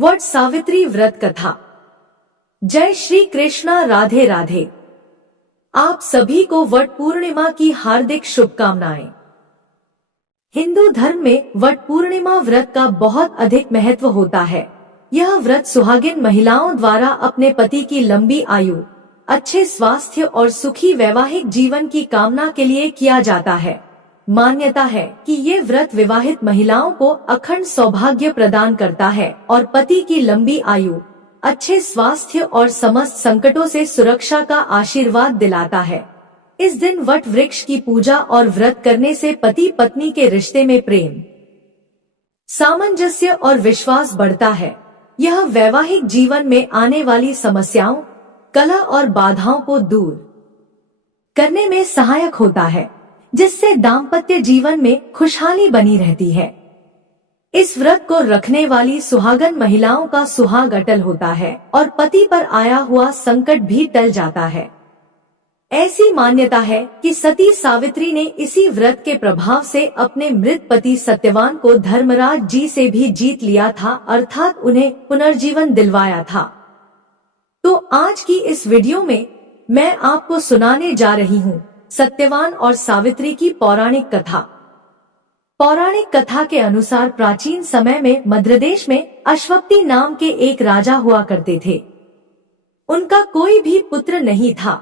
वट सावित्री व्रत कथा। जय श्री कृष्णा, राधे राधे। आप सभी को वट पूर्णिमा की हार्दिक शुभकामनाएं। हिंदू धर्म में वट पूर्णिमा व्रत का बहुत अधिक महत्व होता है। यह व्रत सुहागिन महिलाओं द्वारा अपने पति की लंबी आयु, अच्छे स्वास्थ्य और सुखी वैवाहिक जीवन की कामना के लिए किया जाता है। मान्यता है कि ये व्रत विवाहित महिलाओं को अखंड सौभाग्य प्रदान करता है और पति की लंबी आयु, अच्छे स्वास्थ्य और समस्त संकटों से सुरक्षा का आशीर्वाद दिलाता है। इस दिन वट वृक्ष की पूजा और व्रत करने से पति पत्नी के रिश्ते में प्रेम, सामंजस्य और विश्वास बढ़ता है। यह वैवाहिक जीवन में आने वाली समस्याओं, कलह और बाधाओं को दूर करने में सहायक होता है, जिससे दाम्पत्य जीवन में खुशहाली बनी रहती है। इस व्रत को रखने वाली सुहागन महिलाओं का सुहाग अटल होता है और पति पर आया हुआ संकट भी टल जाता है। ऐसी मान्यता है कि सती सावित्री ने इसी व्रत के प्रभाव से अपने मृत पति सत्यवान को धर्मराज जी से भी जीत लिया था, अर्थात उन्हें पुनर्जीवन दिलवाया था। तो आज की इस वीडियो में मैं आपको सुनाने जा रही हूँ सत्यवान और सावित्री की पौराणिक कथा। पौराणिक कथा के अनुसार प्राचीन समय में मध्यदेश में अश्वपति नाम के एक राजा हुआ करते थे। उनका कोई भी पुत्र नहीं था।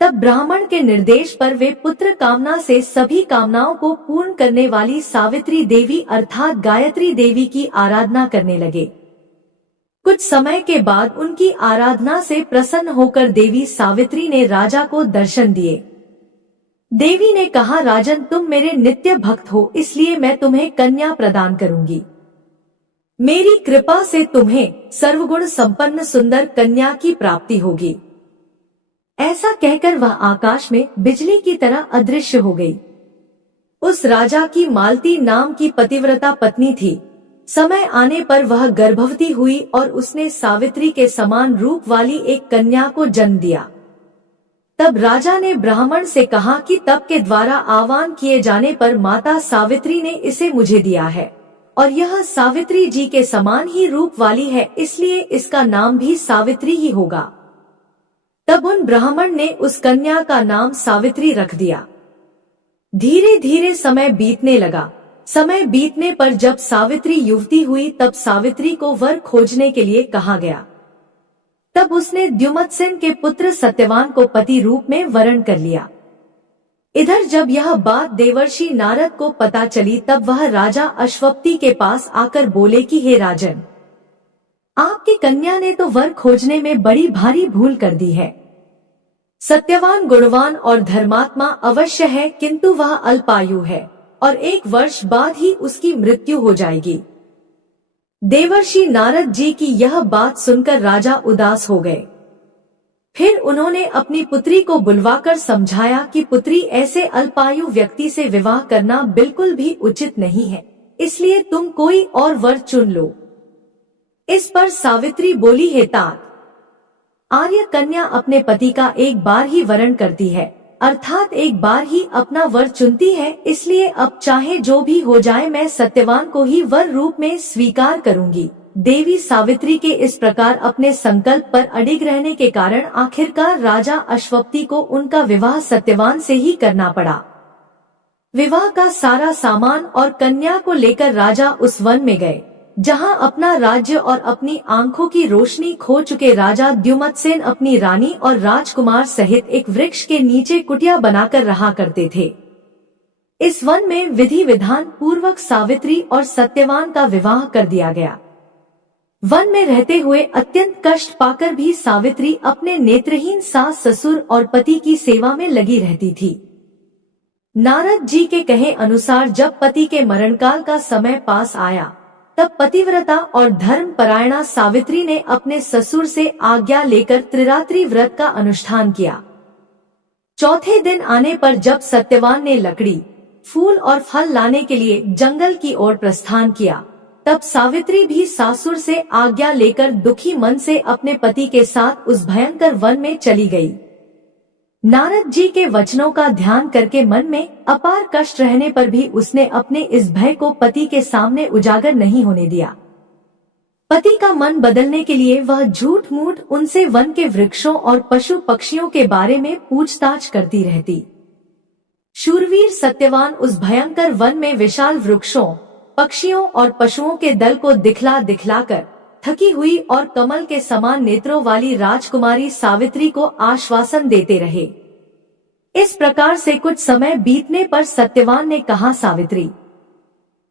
तब ब्राह्मण के निर्देश पर वे पुत्र कामना से सभी कामनाओं को पूर्ण करने वाली सावित्री देवी अर्थात गायत्री देवी की आराधना करने लगे। कुछ समय के बाद उनकी आराधना से प्रसन्न होकर देवी सावित्री ने राजा को दर्शन दिए। देवी ने कहा, राजन, तुम मेरे नित्य भक्त हो, इसलिए मैं तुम्हें कन्या प्रदान करूंगी। मेरी कृपा से तुम्हें सर्वगुण संपन्न सुंदर कन्या की प्राप्ति होगी। ऐसा कहकर वह आकाश में बिजली की तरह अदृश्य हो गई। उस राजा की मालती नाम की पतिव्रता पत्नी थी। समय आने पर वह गर्भवती हुई और उसने सावित्री के समान रूप वाली एक कन्या को जन्म दिया। तब राजा ने ब्राह्मण से कहा कि तप के द्वारा आह्वान किए जाने पर माता सावित्री ने इसे मुझे दिया है और यह सावित्री जी के समान ही रूप वाली है, इसलिए इसका नाम भी सावित्री ही होगा। तब उन ब्राह्मण ने उस कन्या का नाम सावित्री रख दिया। धीरे धीरे समय बीतने लगा। समय बीतने पर जब सावित्री युवती हुई तब सावित्री को वर खोजने के लिए कहा गया। तब उसने द्युमत्सेन के पुत्र सत्यवान को पति रूप में वरण कर लिया। इधर जब यह बात देवर्षि नारद को पता चली तब वह राजा अश्वपति के पास आकर बोले कि हे राजन, आपकी कन्या ने तो वर खोजने में बड़ी भारी भूल कर दी है। सत्यवान गुणवान और धर्मात्मा अवश्य है, किंतु वह अल्पायु है और 1 वर्ष बाद ही उसकी मृत्यु हो जाएगी। देवर्षि नारद जी की यह बात सुनकर राजा उदास हो गए। फिर उन्होंने अपनी पुत्री को बुलवाकर समझाया कि पुत्री, ऐसे अल्पायु व्यक्ति से विवाह करना बिल्कुल भी उचित नहीं है, इसलिए तुम कोई और वर चुन लो। इस पर सावित्री बोली, हे तात, आर्य कन्या अपने पति का एक बार ही वरण करती है, अर्थात एक बार ही अपना वर चुनती है, इसलिए अब चाहे जो भी हो जाए मैं सत्यवान को ही वर रूप में स्वीकार करूंगी। देवी सावित्री के इस प्रकार अपने संकल्प पर अडिग रहने के कारण आखिरकार राजा अश्वपति को उनका विवाह सत्यवान से ही करना पड़ा। विवाह का सारा सामान और कन्या को लेकर राजा उस वन में गए, जहां अपना राज्य और अपनी आंखों की रोशनी खो चुके राजा द्युमत्सेन अपनी रानी और राजकुमार सहित एक वृक्ष के नीचे कुटिया बनाकर रहा करते थे। इस वन में विधि विधान पूर्वक सावित्री और सत्यवान का विवाह कर दिया गया। वन में रहते हुए अत्यंत कष्ट पाकर भी सावित्री अपने नेत्रहीन सास ससुर और पति की सेवा में लगी रहती थी। नारद जी के कहे अनुसार जब पति के मरणकाल का समय पास आया तब पतिव्रता और धर्म परायणा सावित्री ने अपने ससुर से आज्ञा लेकर त्रिरात्रि व्रत का अनुष्ठान किया। चौथे दिन आने पर जब सत्यवान ने लकड़ी, फूल और फल लाने के लिए जंगल की ओर प्रस्थान किया तब सावित्री भी सासुर से आज्ञा लेकर दुखी मन से अपने पति के साथ उस भयंकर वन में चली गई। नारद जी के वचनों का ध्यान करके मन में अपार कष्ट रहने पर भी उसने अपने इस भय को पति के सामने उजागर नहीं होने दिया। पति का मन बदलने के लिए वह झूठ मूठ उनसे वन के वृक्षों और पशु पक्षियों के बारे में पूछताछ करती रहती। शूरवीर सत्यवान उस भयंकर वन में विशाल वृक्षों, पक्षियों और पशुओं के दल को दिखला दिखलाकर थकी हुई और कमल के समान नेत्रों वाली राजकुमारी सावित्री को आश्वासन देते रहे। इस प्रकार से कुछ समय बीतने पर सत्यवान ने कहा, सावित्री,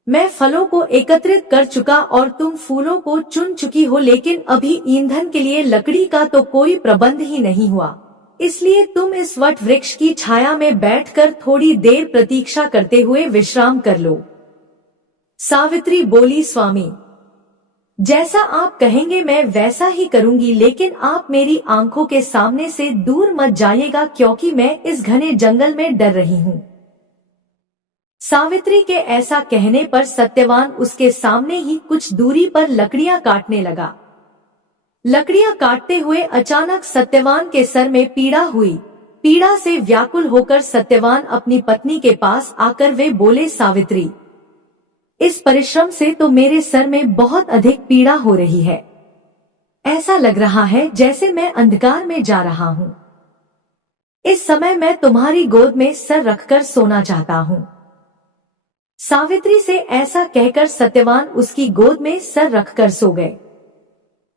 मैं फलों को एकत्रित कर चुका और तुम फूलों को चुन चुकी हो, लेकिन अभी ईंधन के लिए लकड़ी का तो कोई प्रबंध ही नहीं हुआ। इसलिए तुम इस वट वृक्ष की छाया में बैठकर थोड़ी देर प्रतीक्षा करते हुए विश्राम कर लो। सावित्री बोली, स्वामी, जैसा आप कहेंगे मैं वैसा ही करूंगी, लेकिन आप मेरी आंखों के सामने से दूर मत जाइएगा, क्योंकि मैं इस घने जंगल में डर रही हूँ। सावित्री के ऐसा कहने पर सत्यवान उसके सामने ही कुछ दूरी पर लकड़ियां काटने लगा। लकड़ियां काटते हुए अचानक सत्यवान के सर में पीड़ा हुई। पीड़ा से व्याकुल होकर सत्यवान अपनी पत्नी के पास आकर वे बोले, सावित्री, इस परिश्रम से तो मेरे सर में बहुत अधिक पीड़ा हो रही है। ऐसा लग रहा है जैसे मैं अंधकार में जा रहा हूँ। इस समय मैं तुम्हारी गोद में सर रखकर सोना चाहता हूँ। सावित्री से ऐसा कहकर सत्यवान उसकी गोद में सर रखकर सो गए।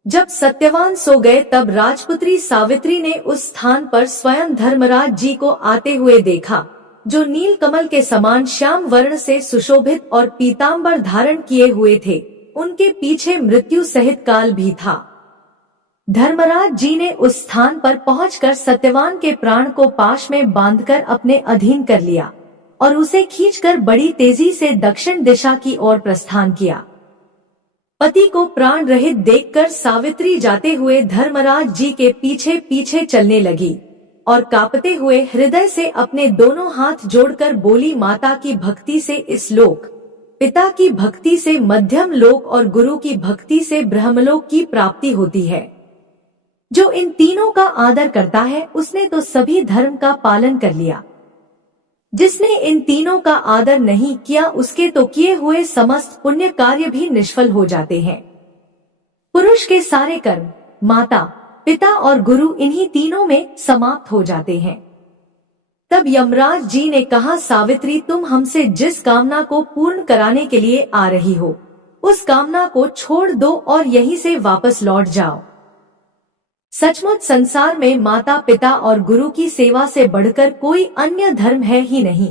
जब सत्यवान सो गए तब राजपुत्री सावित्री ने उस स्थान पर स्वयं धर्मराज जी को आते हुए देखा, जो नील कमल के समान श्याम वर्ण से सुशोभित और पीतांबर धारण किए हुए थे। उनके पीछे मृत्यु सहित काल भी था। धर्मराज जी ने उस स्थान पर पहुंचकर सत्यवान के प्राण को पाश में बांधकर अपने अधीन कर लिया और उसे खींचकर बड़ी तेजी से दक्षिण दिशा की ओर प्रस्थान किया। पति को प्राण रहित देखकर सावित्री जाते हुए धर्मराज जी के पीछे पीछे चलने लगी और कांपते हुए हृदय से अपने दोनों हाथ जोड़कर बोली, माता की भक्ति से इस लोक, पिता की भक्ति से मध्यम लोक और गुरु की भक्ति से ब्रह्मलोक की प्राप्ति होती है। जो इन तीनों का आदर करता है उसने तो सभी धर्म का पालन कर लिया। जिसने इन तीनों का आदर नहीं किया उसके तो किए हुए समस्त पुण्य कार्य भी निष्फल हो जाते हैं। पुरुष के सारे कर्म माता, पिता और गुरु इन्हीं तीनों में समाप्त हो जाते हैं। तब यमराज जी ने कहा, सावित्री, तुम हमसे जिस कामना को पूर्ण कराने के लिए आ रही हो उस कामना को छोड़ दो और यहीं से वापस लौट जाओ। सचमुच संसार में माता पिता और गुरु की सेवा से बढ़कर कोई अन्य धर्म है ही नहीं।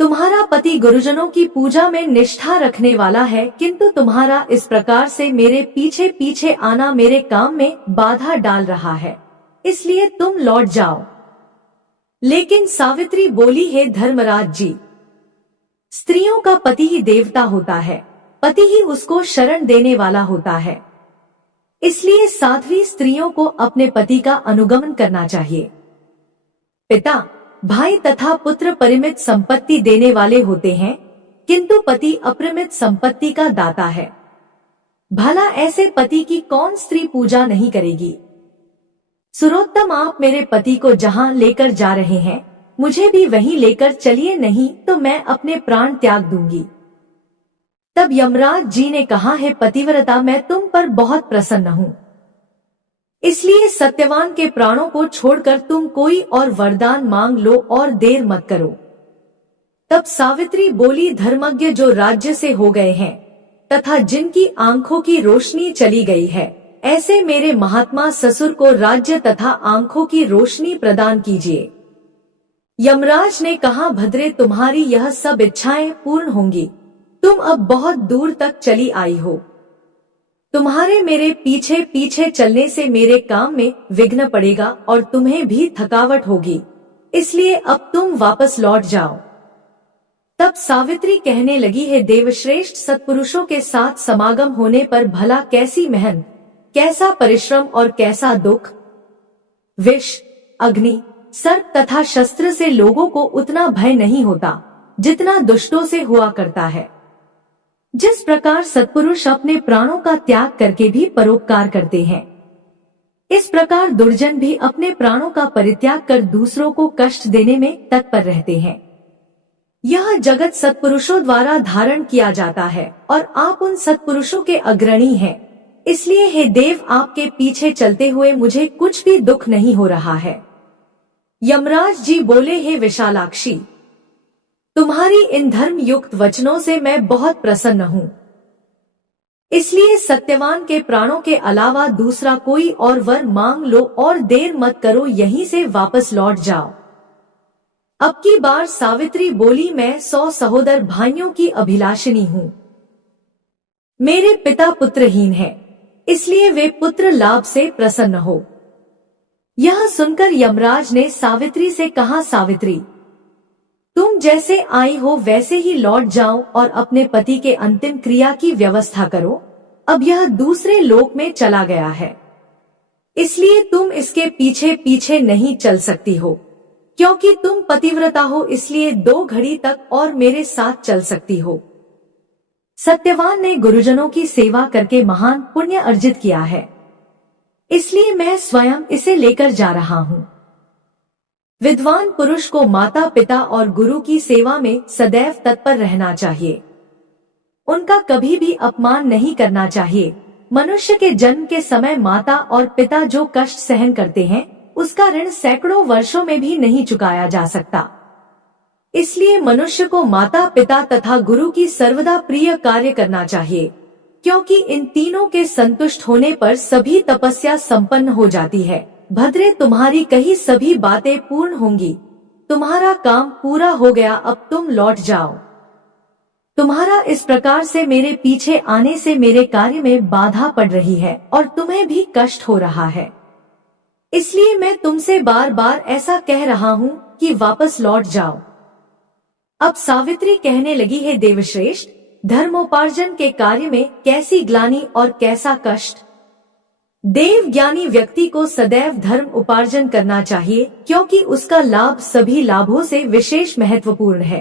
तुम्हारा पति गुरुजनों की पूजा में निष्ठा रखने वाला है, किंतु तुम्हारा इस प्रकार से मेरे पीछे पीछे आना मेरे काम में बाधा डाल रहा है, इसलिए तुम लौट जाओ। लेकिन सावित्री बोली, हे धर्मराज जी, स्त्रियों का पति ही देवता होता है, पति ही उसको शरण देने वाला होता है। इसलिए साध्वी स्त्रियों को अपने पति का अनुगमन करना चाहिए। पिता, भाई तथा पुत्र परिमित संपत्ति देने वाले होते हैं, किंतु पति अपरिमित संपत्ति का दाता है। भला ऐसे पति की कौन स्त्री पूजा नहीं करेगी। सुरोत्तम, आप मेरे पति को जहां लेकर जा रहे हैं मुझे भी वहीं लेकर चलिए, नहीं तो मैं अपने प्राण त्याग दूंगी। तब यमराज जी ने कहा, हे पतिव्रता, मैं तुम पर बहुत प्रसन्न हूँ, इसलिए सत्यवान के प्राणों को छोड़कर तुम कोई और वरदान मांग लो और देर मत करो। तब सावित्री बोली, धर्मज्ञ जो राज्य से हो गए हैं तथा जिनकी आंखों की रोशनी चली गई है, ऐसे मेरे महात्मा ससुर को राज्य तथा आंखों की रोशनी प्रदान कीजिए। यमराज ने कहा, भद्रे, तुम्हारी यह सब इच्छाएं पूर्ण होंगी। तुम अब बहुत दूर तक चली आई हो। तुम्हारे मेरे पीछे पीछे चलने से मेरे काम में विघ्न पड़ेगा और तुम्हें भी थकावट होगी, इसलिए अब तुम वापस लौट जाओ। तब सावित्री कहने लगी, हे देवश्रेष्ठ, सत्पुरुषों के साथ समागम होने पर भला कैसी मेहनत, कैसा परिश्रम और कैसा दुख। विष, अग्नि, सर्प तथा शस्त्र से लोगों को उतना भय नहीं होता जितना दुष्टों से हुआ करता है। जिस प्रकार सत्पुरुष अपने प्राणों का त्याग करके भी परोपकार करते हैं, इस प्रकार दुर्जन भी अपने प्राणों का परित्याग कर दूसरों को कष्ट देने में तत्पर रहते हैं। यह जगत सत्पुरुषों द्वारा धारण किया जाता है और आप उन सत्पुरुषों के अग्रणी हैं। इसलिए हे देव, आपके पीछे चलते हुए मुझे कुछ भी दुख नहीं हो रहा है। यमराज जी बोले, हे विशालाक्षी, तुम्हारी इन धर्म युक्त वचनों से मैं बहुत प्रसन्न हूँ। इसलिए सत्यवान के प्राणों के अलावा दूसरा कोई और वर मांग लो और देर मत करो, यहीं से वापस लौट जाओ। अब की बार सावित्री बोली, मैं 100 सहोदर भाइयों की अभिलाषिनी हूँ। मेरे पिता पुत्रहीन हैं, इसलिए वे पुत्र लाभ से प्रसन्न हो। यह सुनकर यमराज ने सावित्री से कहा, सावित्री, तुम जैसे आई हो वैसे ही लौट जाओ और अपने पति के अंतिम क्रिया की व्यवस्था करो। अब यह दूसरे लोक में चला गया है, इसलिए तुम इसके पीछे पीछे नहीं चल सकती हो। क्योंकि तुम पतिव्रता हो, इसलिए 2 घड़ी तक और मेरे साथ चल सकती हो। सत्यवान ने गुरुजनों की सेवा करके महान पुण्य अर्जित किया है, इसलिए मैं स्वयं इसे लेकर जा रहा हूँ। विद्वान पुरुष को माता पिता और गुरु की सेवा में सदैव तत्पर रहना चाहिए। उनका कभी भी अपमान नहीं करना चाहिए। मनुष्य के जन्म के समय माता और पिता जो कष्ट सहन करते हैं, उसका ऋण सैकड़ों वर्षों में भी नहीं चुकाया जा सकता। इसलिए मनुष्य को माता पिता तथा गुरु की सर्वदा प्रिय कार्य करना चाहिए, क्योंकि इन तीनों के संतुष्ट होने पर सभी तपस्या संपन्न हो जाती है। भद्रे, तुम्हारी कही सभी बातें पूर्ण होंगी। तुम्हारा काम पूरा हो गया, अब तुम लौट जाओ। तुम्हारा इस प्रकार से मेरे पीछे आने से मेरे कार्य में बाधा पड़ रही है और तुम्हें भी कष्ट हो रहा है। इसलिए मैं तुमसे बार बार ऐसा कह रहा हूँ कि वापस लौट जाओ। अब सावित्री कहने लगी, है देवश्रेष्ठ, धर्मोपार्जन के कार्य में कैसी ग्लानि और कैसा कष्ट। देव ज्ञानी व्यक्ति को सदैव धर्म उपार्जन करना चाहिए, क्योंकि उसका लाभ सभी लाभों से विशेष महत्वपूर्ण है।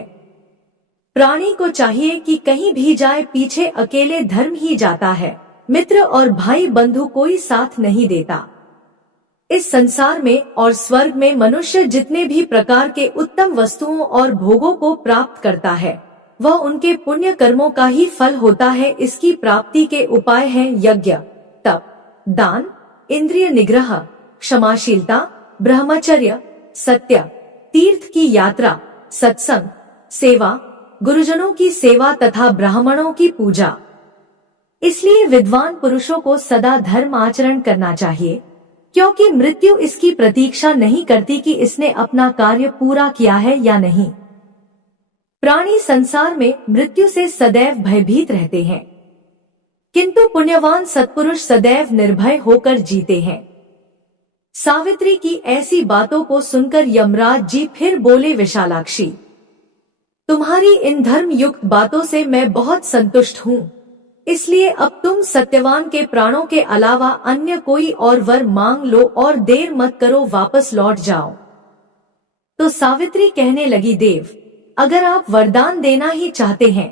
प्राणी को चाहिए कि कहीं भी जाए, पीछे अकेले धर्म ही जाता है, मित्र और भाई बंधु कोई साथ नहीं देता। इस संसार में और स्वर्ग में मनुष्य जितने भी प्रकार के उत्तम वस्तुओं और भोगों को प्राप्त करता है, वह उनके पुण्य कर्मों का ही फल होता है। इसकी प्राप्ति के उपाय हैं यज्ञ, तप, दान, इंद्रिय निग्रह, क्षमाशीलता, ब्रह्मचर्य, सत्य, तीर्थ की यात्रा, सत्संग, सेवा, गुरुजनों की सेवा तथा ब्राह्मणों की पूजा। इसलिए विद्वान पुरुषों को सदा धर्म आचरण करना चाहिए, क्योंकि मृत्यु इसकी प्रतीक्षा नहीं करती कि इसने अपना कार्य पूरा किया है या नहीं। प्राणी संसार में मृत्यु से सदैव भयभीत रहते हैं, किंतु पुण्यवान सत्पुरुष सदैव निर्भय होकर जीते हैं। सावित्री की ऐसी बातों को सुनकर यमराज जी फिर बोले, विशालाक्षी, तुम्हारी इन धर्म युक्त बातों से मैं बहुत संतुष्ट हूँ। इसलिए अब तुम सत्यवान के प्राणों के अलावा अन्य कोई और वर मांग लो और देर मत करो, वापस लौट जाओ। तो सावित्री कहने लगी, देव, अगर आप वरदान देना ही चाहते हैं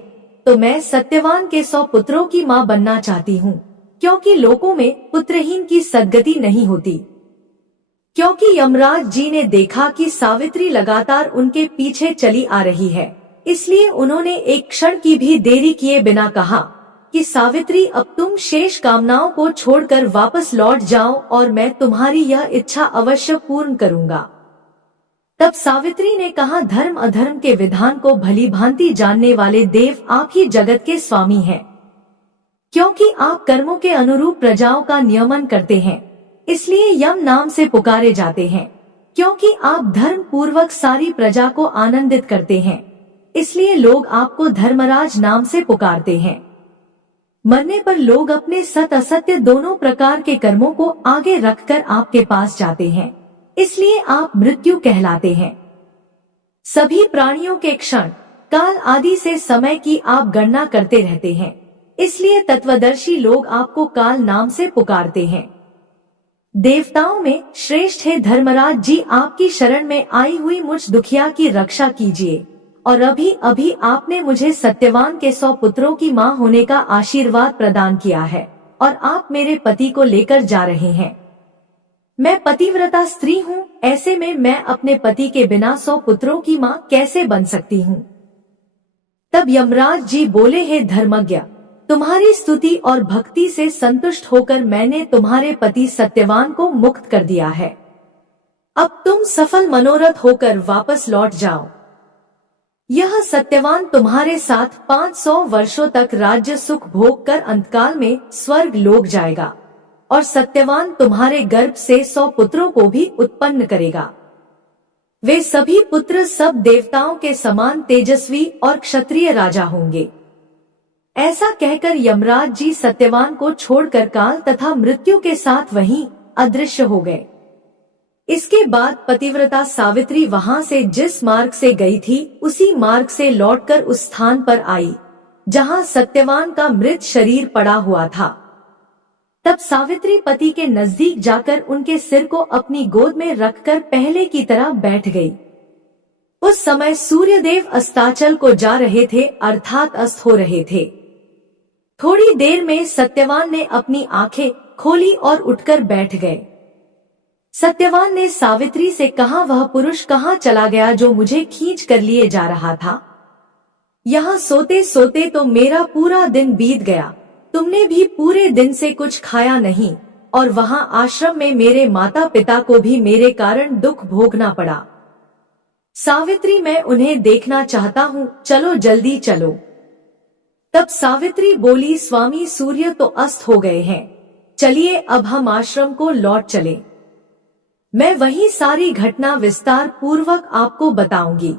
तो मैं सत्यवान के 100 पुत्रों की माँ बनना चाहती हूँ, क्योंकि लोकों में पुत्रहीन की सद्गति नहीं होती। क्योंकि यमराज जी ने देखा कि सावित्री लगातार उनके पीछे चली आ रही है, इसलिए उन्होंने एक क्षण की भी देरी किए बिना कहा कि सावित्री, अब तुम शेष कामनाओं को छोड़कर वापस लौट जाओ और मैं तुम्हारी यह इच्छा अवश्य पूर्ण करूंगा। तब सावित्री ने कहा, धर्म अधर्म के विधान को भली भांति जानने वाले देव, आप ही जगत के स्वामी हैं। क्योंकि आप कर्मों के अनुरूप प्रजाओं का नियमन करते हैं, इसलिए यम नाम से पुकारे जाते हैं। क्योंकि आप धर्म पूर्वक सारी प्रजा को आनंदित करते हैं, इसलिए लोग आपको धर्मराज नाम से पुकारते हैं। मरने पर लोग अपने सत असत्य दोनों प्रकार के कर्मों को आगे रखकर आपके पास जाते हैं, इसलिए आप मृत्यु कहलाते हैं। सभी प्राणियों के क्षण, काल आदि से समय की आप गणना करते रहते हैं, इसलिए तत्वदर्शी लोग आपको काल नाम से पुकारते हैं। देवताओं में श्रेष्ठ है धर्मराज जी, आपकी शरण में आई हुई मुझ दुखिया की रक्षा कीजिए। और अभी अभी आपने मुझे सत्यवान के 100 पुत्रों की माँ होने का आशीर्वाद प्रदान किया है और आप मेरे पति को लेकर जा रहे हैं। मैं पतिव्रता स्त्री हूँ, ऐसे में मैं अपने पति के बिना 100 पुत्रों की माँ कैसे बन सकती हूँ। तब यमराज जी बोले, हे धर्मज्ञ, तुम्हारी स्तुति और भक्ति से संतुष्ट होकर मैंने तुम्हारे पति सत्यवान को मुक्त कर दिया है। अब तुम सफल मनोरथ होकर वापस लौट जाओ। यह सत्यवान तुम्हारे साथ 500 वर्षों तक राज्य सुख भोग कर अंतकाल में स्वर्ग लोक जाएगा, और सत्यवान तुम्हारे गर्भ से 100 पुत्रों को भी उत्पन्न करेगा। वे सभी पुत्र सब देवताओं के समान तेजस्वी और क्षत्रिय राजा होंगे। ऐसा कहकर यमराज जी सत्यवान को छोड़कर काल तथा मृत्यु के साथ वहीं अदृश्य हो गए। इसके बाद पतिव्रता सावित्री वहां से जिस मार्ग से गई थी उसी मार्ग से लौटकर उस स्थान पर आई जहां सत्यवान का मृत शरीर पड़ा हुआ था। तब सावित्री पति के नजदीक जाकर उनके सिर को अपनी गोद में रखकर पहले की तरह बैठ गई। उस समय सूर्यदेव अस्ताचल को जा रहे थे, अर्थात अस्त हो रहे थे। थोड़ी देर में सत्यवान ने अपनी आंखें खोली और उठकर बैठ गए। सत्यवान ने सावित्री से कहा, वह पुरुष कहाँ चला गया जो मुझे खींच कर लिए जा रहा था? यहाँ सोते सोते तो मेरा पूरा दिन बीत गया। तुमने भी पूरे दिन से कुछ खाया नहीं, और वहां आश्रम में मेरे माता पिता को भी मेरे कारण दुख भोगना पड़ा। सावित्री, मैं उन्हें देखना चाहता हूँ, चलो जल्दी चलो। तब सावित्री बोली, स्वामी सूर्य तो अस्त हो गए हैं, चलिए अब हम आश्रम को लौट चले। मैं वही सारी घटना विस्तार पूर्वक आपको बताऊंगी।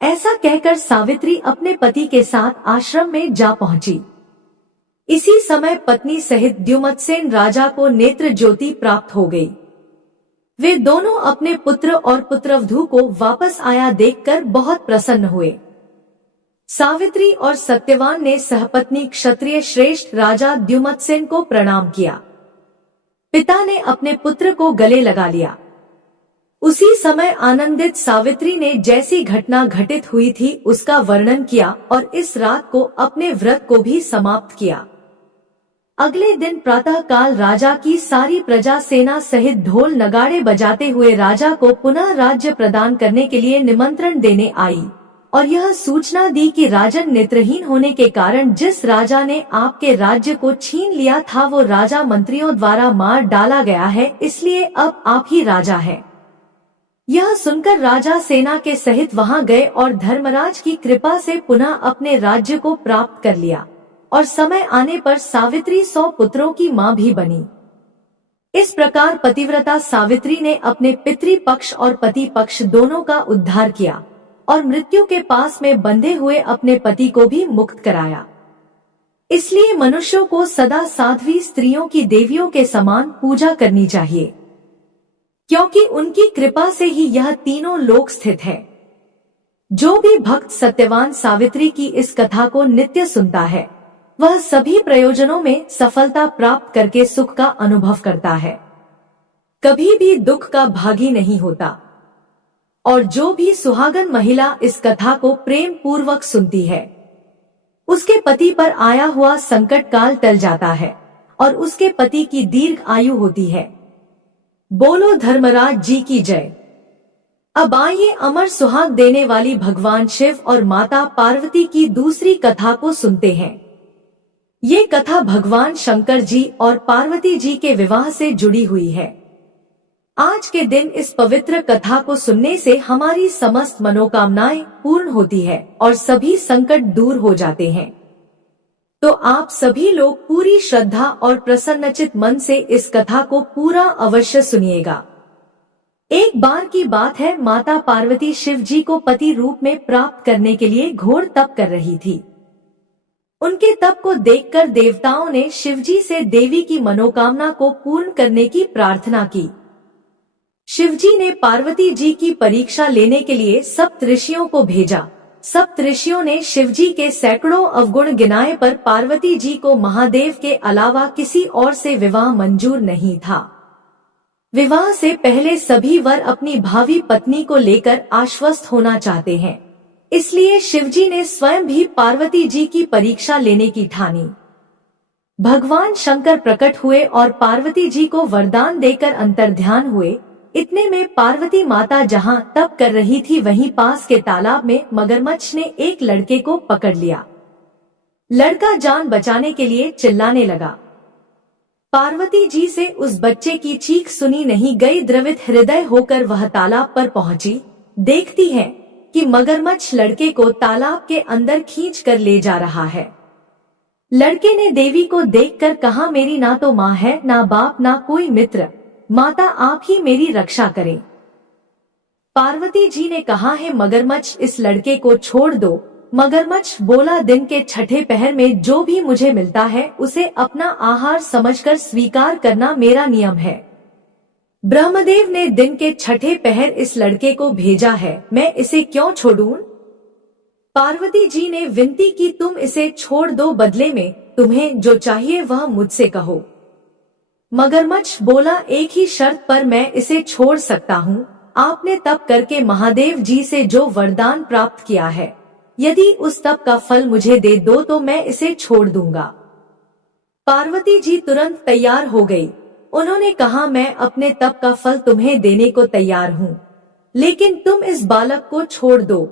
ऐसा कहकर सावित्री अपने पति के साथ आश्रम में जा पहुंची। इसी समय पत्नी सहित द्युमत्सेन राजा को नेत्र ज्योति प्राप्त हो गई। वे दोनों अपने पुत्र और पुत्रवधू को वापस आया देखकर बहुत प्रसन्न हुए। सावित्री और सत्यवान ने सहपत्नी क्षत्रिय श्रेष्ठ राजा द्युमत्सेन को प्रणाम किया। पिता ने अपने पुत्र को गले लगा लिया। उसी समय आनंदित सावित्री ने जैसी घटना घटित हुई थी उसका वर्णन किया और इस रात को अपने व्रत को भी समाप्त किया। अगले दिन प्रातः काल राजा की सारी प्रजा सेना सहित ढोल नगाड़े बजाते हुए राजा को पुनः राज्य प्रदान करने के लिए निमंत्रण देने आई, और यह सूचना दी कि राजन नेत्रहीन होने के कारण जिस राजा ने आपके राज्य को छीन लिया था वो राजा मंत्रियों द्वारा मार डाला गया है, इसलिए अब आप ही राजा हैं। यह सुनकर राजा सेना के सहित वहां गए और धर्मराज की कृपा से पुनः अपने राज्य को प्राप्त कर लिया, और समय आने पर सावित्री 100 पुत्रों की मां भी बनी। इस प्रकार पतिव्रता सावित्री ने अपने पितृपक्ष और पति पक्ष दोनों का उद्धार किया और मृत्यु के पास में बंधे हुए अपने पति को भी मुक्त कराया। इसलिए मनुष्यों को सदा साध्वी स्त्रियों की देवियों के समान पूजा करनी चाहिए, क्योंकि उनकी कृपा से ही यह तीनों लोक स्थित है। जो भी भक्त सत्यवान सावित्री की इस कथा को नित्य सुनता है वह सभी प्रयोजनों में सफलता प्राप्त करके सुख का अनुभव करता है, कभी भी दुख का भागी नहीं होता। और जो भी सुहागन महिला इस कथा को प्रेम पूर्वक सुनती है उसके पति पर आया हुआ संकट काल टल जाता है और उसके पति की दीर्घ आयु होती है। बोलो धर्मराज जी की जय। अब आइए अमर सुहाग देने वाली भगवान शिव और माता पार्वती की दूसरी कथा को सुनते हैं। ये कथा भगवान शंकर जी और पार्वती जी के विवाह से जुड़ी हुई है। आज के दिन इस पवित्र कथा को सुनने से हमारी समस्त मनोकामनाएं पूर्ण होती है और सभी संकट दूर हो जाते हैं। तो आप सभी लोग पूरी श्रद्धा और प्रसन्नचित मन से इस कथा को पूरा अवश्य सुनिएगा। एक बार की बात है, माता पार्वती शिव जी को पति रूप में प्राप्त करने के लिए घोर तप कर रही थी। उनके तप को देखकर देवताओं ने शिवजी से देवी की मनोकामना को पूर्ण करने की प्रार्थना की। शिवजी ने पार्वती जी की परीक्षा लेने के लिए सप्तऋषियों को भेजा। सप्तऋषियों ने शिवजी के सैकड़ों अवगुण गिनाए पर पार्वती जी को महादेव के अलावा किसी और से विवाह मंजूर नहीं था। विवाह से पहले सभी वर अपनी भावी पत्नी को लेकर आश्वस्त होना चाहते हैं, इसलिए शिवजी ने स्वयं भी पार्वती जी की परीक्षा लेने की ठानी। भगवान शंकर प्रकट हुए और पार्वती जी को वरदान देकर अंतर्ध्यान हुए। इतने में पार्वती माता जहाँ तप कर रही थी वहीं पास के तालाब में मगरमच्छ ने एक लड़के को पकड़ लिया। लड़का जान बचाने के लिए चिल्लाने लगा। पार्वती जी से उस बच्चे की चीख सुनी नहीं गई। द्रवित हृदय होकर वह तालाब पर पहुंची। देखती है कि मगरमच्छ लड़के को तालाब के अंदर खींच कर ले जा रहा है। लड़के ने देवी को देखकर कहा, मेरी ना तो माँ है, ना बाप, ना कोई मित्र, माता आप ही मेरी रक्षा करें। पार्वती जी ने कहा, है मगरमच्छ इस लड़के को छोड़ दो। मगरमच्छ बोला, दिन के छठे पहर में जो भी मुझे मिलता है उसे अपना आहार समझकर स्वीकार करना मेरा नियम है। ब्रह्मदेव ने दिन के छठे पहर इस लड़के को भेजा है, मैं इसे क्यों छोड़ूं? पार्वती जी ने विनती की, तुम इसे छोड़ दो, बदले में तुम्हें जो चाहिए वह मुझसे कहो। मगरमच्छ बोला, एक ही शर्त पर मैं इसे छोड़ सकता हूँ। आपने तप करके महादेव जी से जो वरदान प्राप्त किया है, यदि उस तप का फल मुझे दे दो तो मैं इसे छोड़ दूंगा। पार्वती जी तुरंत तैयार हो गई। उन्होंने कहा, मैं अपने तप का फल तुम्हें देने को तैयार हूँ, लेकिन तुम इस बालक को छोड़ दो।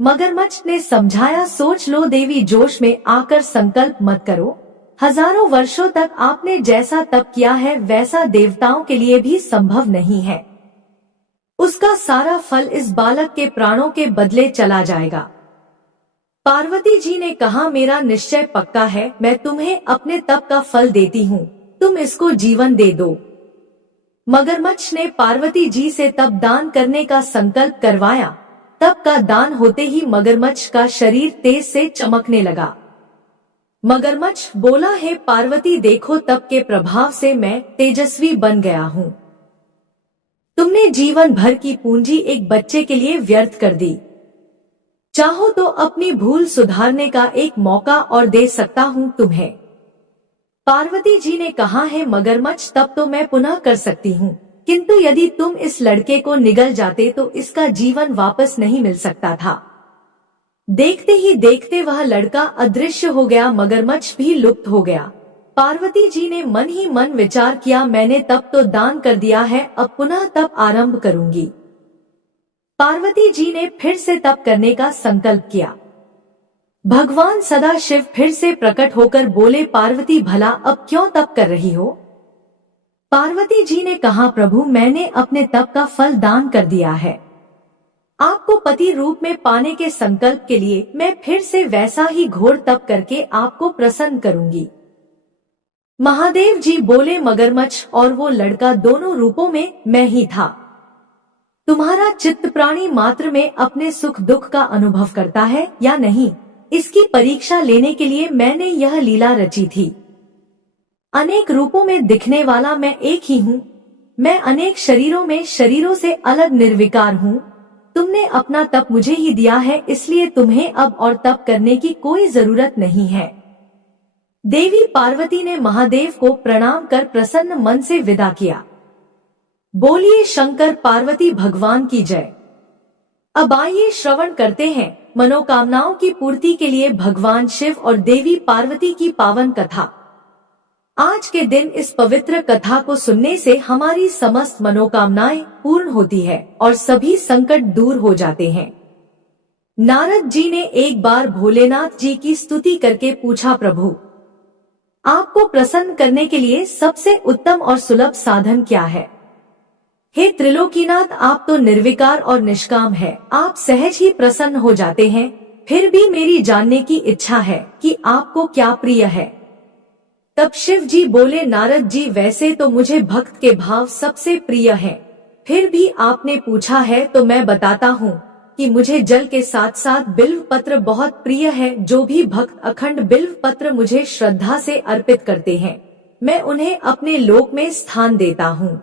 मगरमच्छ ने समझाया, सोच लो देवी, जोश में आकर संकल्प मत करो। हजारों वर्षों तक आपने जैसा तप किया है वैसा देवताओं के लिए भी संभव नहीं है। उसका सारा फल इस बालक के प्राणों के बदले चला जाएगा। पार्वती जी ने कहा, मेरा निश्चय पक्का है, मैं तुम्हें अपने तप का फल देती हूँ, तुम इसको जीवन दे दो। मगरमच्छ ने पार्वती जी से तप दान करने का संकल्प करवाया। तप का दान होते ही मगरमच्छ का शरीर तेज से चमकने लगा। मगरमच्छ बोला, है पार्वती देखो, तप के प्रभाव से मैं तेजस्वी बन गया हूँ। तुमने जीवन भर की पूंजी एक बच्चे के लिए व्यर्थ कर दी। चाहो तो अपनी भूल सुधारने का एक मौका और दे सकता हूँ तुम्हें। पार्वती जी ने कहा, है मगरमच्छ, तब तो मैं पुनः कर सकती हूँ, किंतु यदि तुम इस लड़के को निगल जाते तो इसका जीवन वापस नहीं मिल सकता था। देखते ही देखते वह लड़का अदृश्य हो गया, मगरमच्छ भी लुप्त हो गया। पार्वती जी ने मन ही मन विचार किया, मैंने तप तो दान कर दिया है, अब पुनः तप आरंभ करूंगी। पार्वती जी ने फिर से तप करने का संकल्प किया। भगवान सदा शिव फिर से प्रकट होकर बोले, पार्वती भला अब क्यों तप कर रही हो? पार्वती जी ने कहा, प्रभु मैंने अपने तप का फल दान कर दिया है। आपको पति रूप में पाने के संकल्प के लिए मैं फिर से वैसा ही घोर तप करके आपको प्रसन्न करूंगी। महादेव जी बोले, मगरमच्छ और वो लड़का दोनों रूपों में मैं ही था। तुम्हारा चित्त प्राणी मात्र में अपने सुख दुख का अनुभव करता है या नहीं, इसकी परीक्षा लेने के लिए मैंने यह लीला रची थी। अनेक रूपों में दिखने वाला मैं एक ही हूँ। मैं अनेक शरीरों में शरीरों से अलग निर्विकार हूँ। तुमने अपना तप मुझे ही दिया है, इसलिए तुम्हें अब और तप करने की कोई जरूरत नहीं है। देवी पार्वती ने महादेव को प्रणाम कर प्रसन्न मन से विदा किया। बोलिए शंकर पार्वती भगवान की जय। अब आइए श्रवण करते हैं मनोकामनाओं की पूर्ति के लिए भगवान शिव और देवी पार्वती की पावन कथा। आज के दिन इस पवित्र कथा को सुनने से हमारी समस्त मनोकामनाएं पूर्ण होती है और सभी संकट दूर हो जाते हैं। नारद जी ने एक बार भोलेनाथ जी की स्तुति करके पूछा, प्रभु आपको प्रसन्न करने के लिए सबसे उत्तम और सुलभ साधन क्या है? हे त्रिलोकीनाथ, आप तो निर्विकार और निष्काम है, आप सहज ही प्रसन्न हो जाते हैं। फिर भी मेरी जानने की इच्छा है कि आपको क्या प्रिय है। तब शिव जी बोले, नारद जी वैसे तो मुझे भक्त के भाव सबसे प्रिय हैं, फिर भी आपने पूछा है तो मैं बताता हूँ कि मुझे जल के साथ साथ बिल्व पत्र बहुत प्रिय है। जो भी भक्त अखंड बिल्व पत्र मुझे श्रद्धा से अर्पित करते हैं, मैं उन्हें अपने लोक में स्थान देता हूँ।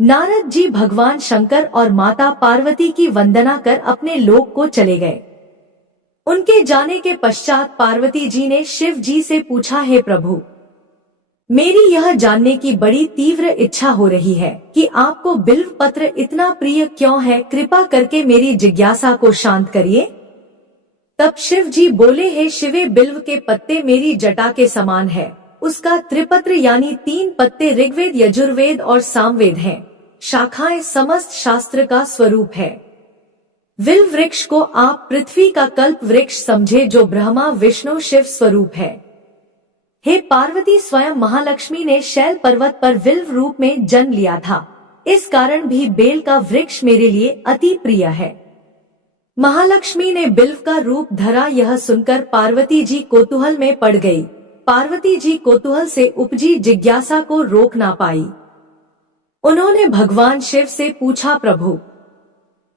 नारद जी भगवान शंकर और माता पार्वती की वंदना कर अपने लोक को चले गए। उनके जाने के पश्चात पार्वती जी ने शिव जी से पूछा, हे प्रभु मेरी यह जानने की बड़ी तीव्र इच्छा हो रही है कि आपको बिल्व पत्र इतना प्रिय क्यों है, कृपा करके मेरी जिज्ञासा को शांत करिए। तब शिव जी बोले, हे शिवे, बिल्व के पत्ते मेरी जटा के समान है, उसका त्रिपत्र यानी 3 पत्ते ऋग्वेद, यजुर्वेद और सामवेद हैं। शाखाएं समस्त शास्त्र का स्वरूप है। विल्व वृक्ष को आप पृथ्वी का कल्प वृक्ष समझे, जो ब्रह्मा विष्णु शिव स्वरूप है। हे पार्वती, स्वयं महालक्ष्मी ने शैल पर्वत पर विल्व रूप में जन्म लिया था। इस कारण भी बेल का वृक्ष मेरे लिए अति प्रिय है। महालक्ष्मी ने बिल्व का रूप धरा, यह सुनकर पार्वती जी कौतूहल में पड़ गई। पार्वती जी कौतूहल से उपजी जिज्ञासा को रोक ना पाई। उन्होंने भगवान शिव से पूछा, प्रभु,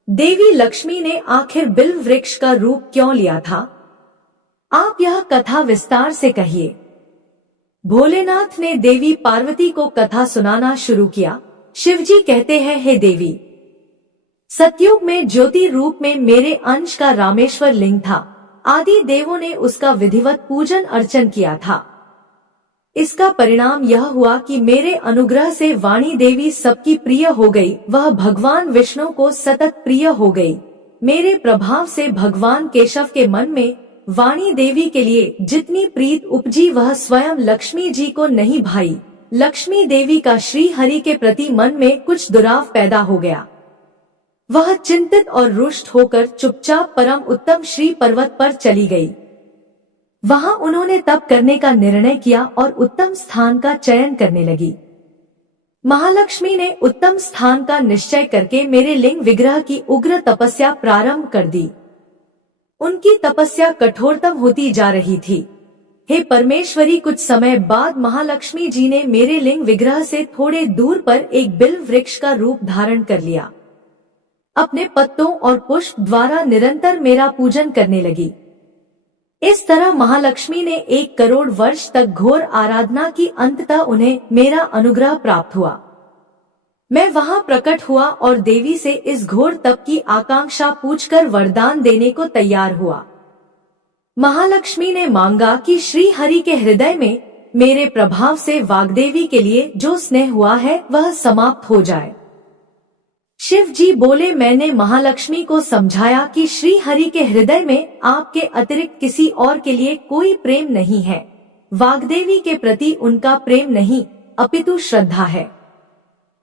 देवी लक्ष्मी ने आखिर बिल्व वृक्ष का रूप क्यों लिया था? आप यह कथा विस्तार से कहिए। भोलेनाथ ने देवी पार्वती को कथा सुनाना शुरू किया। शिवजी कहते हैं, हे देवी, सतयुग में ज्योति रूप में मेरे अंश का रामेश्वर लिंग था। आदि देवों ने उसका विधिवत पूजन अर्चन किया था। इसका परिणाम यह हुआ कि मेरे अनुग्रह से वाणी देवी सबकी प्रिय हो गई। वह भगवान विष्णु को सतत प्रिय हो गई। मेरे प्रभाव से भगवान केशव के मन में वाणी देवी के लिए जितनी प्रीत उपजी, वह स्वयं लक्ष्मी जी को नहीं भाई। लक्ष्मी देवी का श्री हरि के प्रति मन में कुछ दुराव पैदा हो गया। वह चिंतित और रुष्ट होकर चुपचाप परम उत्तम श्री पर्वत पर चली गई। वहां उन्होंने तप करने का निर्णय किया और उत्तम स्थान का चयन करने लगी। महालक्ष्मी ने उत्तम स्थान का निश्चय करके मेरे लिंग विग्रह की उग्र तपस्या प्रारंभ कर दी। उनकी तपस्या कठोरतम होती जा रही थी। हे परमेश्वरी, कुछ समय बाद महालक्ष्मी जी ने मेरे लिंग विग्रह से थोड़े दूर पर एक बिल्व वृक्ष का रूप धारण कर लिया। अपने पत्तों और पुष्प द्वारा निरंतर मेरा पूजन करने लगी। इस तरह महालक्ष्मी ने 1 करोड़ वर्ष तक घोर आराधना की। अंततः उन्हें मेरा अनुग्रह प्राप्त हुआ। मैं वहां प्रकट हुआ और देवी से इस घोर तप की आकांक्षा पूछकर वरदान देने को तैयार हुआ। महालक्ष्मी ने मांगा कि श्री हरि के हृदय में मेरे प्रभाव से वाग्देवी के लिए जो स्नेह हुआ है वह समाप्त हो जाए। शिव जी बोले, मैंने महालक्ष्मी को समझाया कि श्री हरि के हृदय में आपके अतिरिक्त किसी और के लिए कोई प्रेम नहीं है। वाग्देवी के प्रति उनका प्रेम नहीं अपितु श्रद्धा है।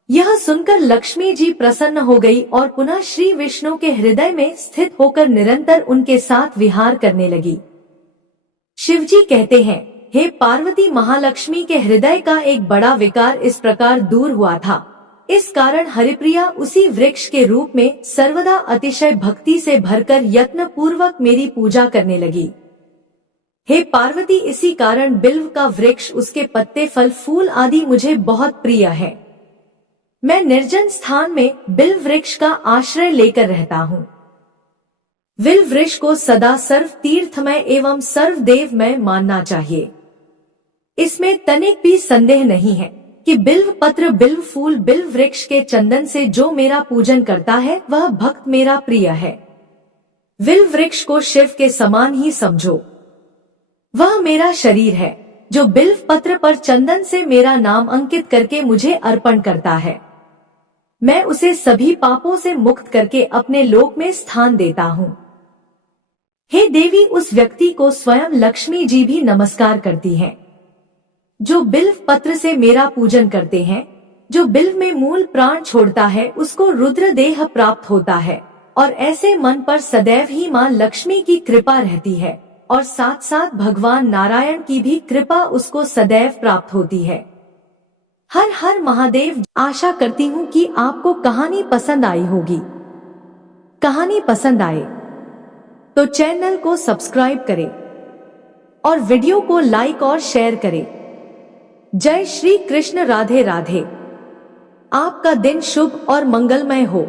यह सुनकर लक्ष्मी जी प्रसन्न हो गई और पुनः श्री विष्णु के हृदय में स्थित होकर निरंतर उनके साथ विहार करने लगी। शिव जी कहते हैं, हे पार्वती, महालक्ष्मी के हृदय का एक बड़ा विकार इस प्रकार दूर हुआ था। इस कारण हरिप्रिया उसी वृक्ष के रूप में सर्वदा अतिशय भक्ति से भरकर यत्न पूर्वक मेरी पूजा करने लगी। हे पार्वती, इसी कारण बिल्व का वृक्ष, उसके पत्ते, फल, फूल आदि मुझे बहुत प्रिय है। मैं निर्जन स्थान में बिल्व वृक्ष का आश्रय लेकर रहता हूँ। बिल्व वृक्ष को सदा सर्व तीर्थमय एवं सर्वदेवमय मानना चाहिए। इसमें तनिक भी संदेह नहीं है कि बिल्व पत्र, बिल्व फूल, बिल्व वृक्ष के चंदन से जो मेरा पूजन करता है वह भक्त मेरा प्रिय है। बिल्व वृक्ष को शिव के समान ही समझो। वह मेरा शरीर है जो बिल्व पत्र पर चंदन से मेरा नाम अंकित करके मुझे अर्पण करता है। मैं उसे सभी पापों से मुक्त करके अपने लोक में स्थान देता हूँ। हे देवी, उस व्यक्ति को स्वयं लक्ष्मी जी भी नमस्कार करती हैं, जो बिल्व पत्र से मेरा पूजन करते हैं। जो बिल्व में मूल प्राण छोड़ता है उसको रुद्र देह प्राप्त होता है और ऐसे मन पर सदैव ही माँ लक्ष्मी की कृपा रहती है और साथ साथ भगवान नारायण की भी कृपा उसको सदैव प्राप्त होती है। हर हर महादेव। आशा करती हूँ कि आपको कहानी पसंद आई होगी। कहानी पसंद आए तो चैनल को सब्सक्राइब करें और वीडियो को लाइक और शेयर करें। जय श्री कृष्ण। राधे राधे। आपका दिन शुभ और मंगलमय हो।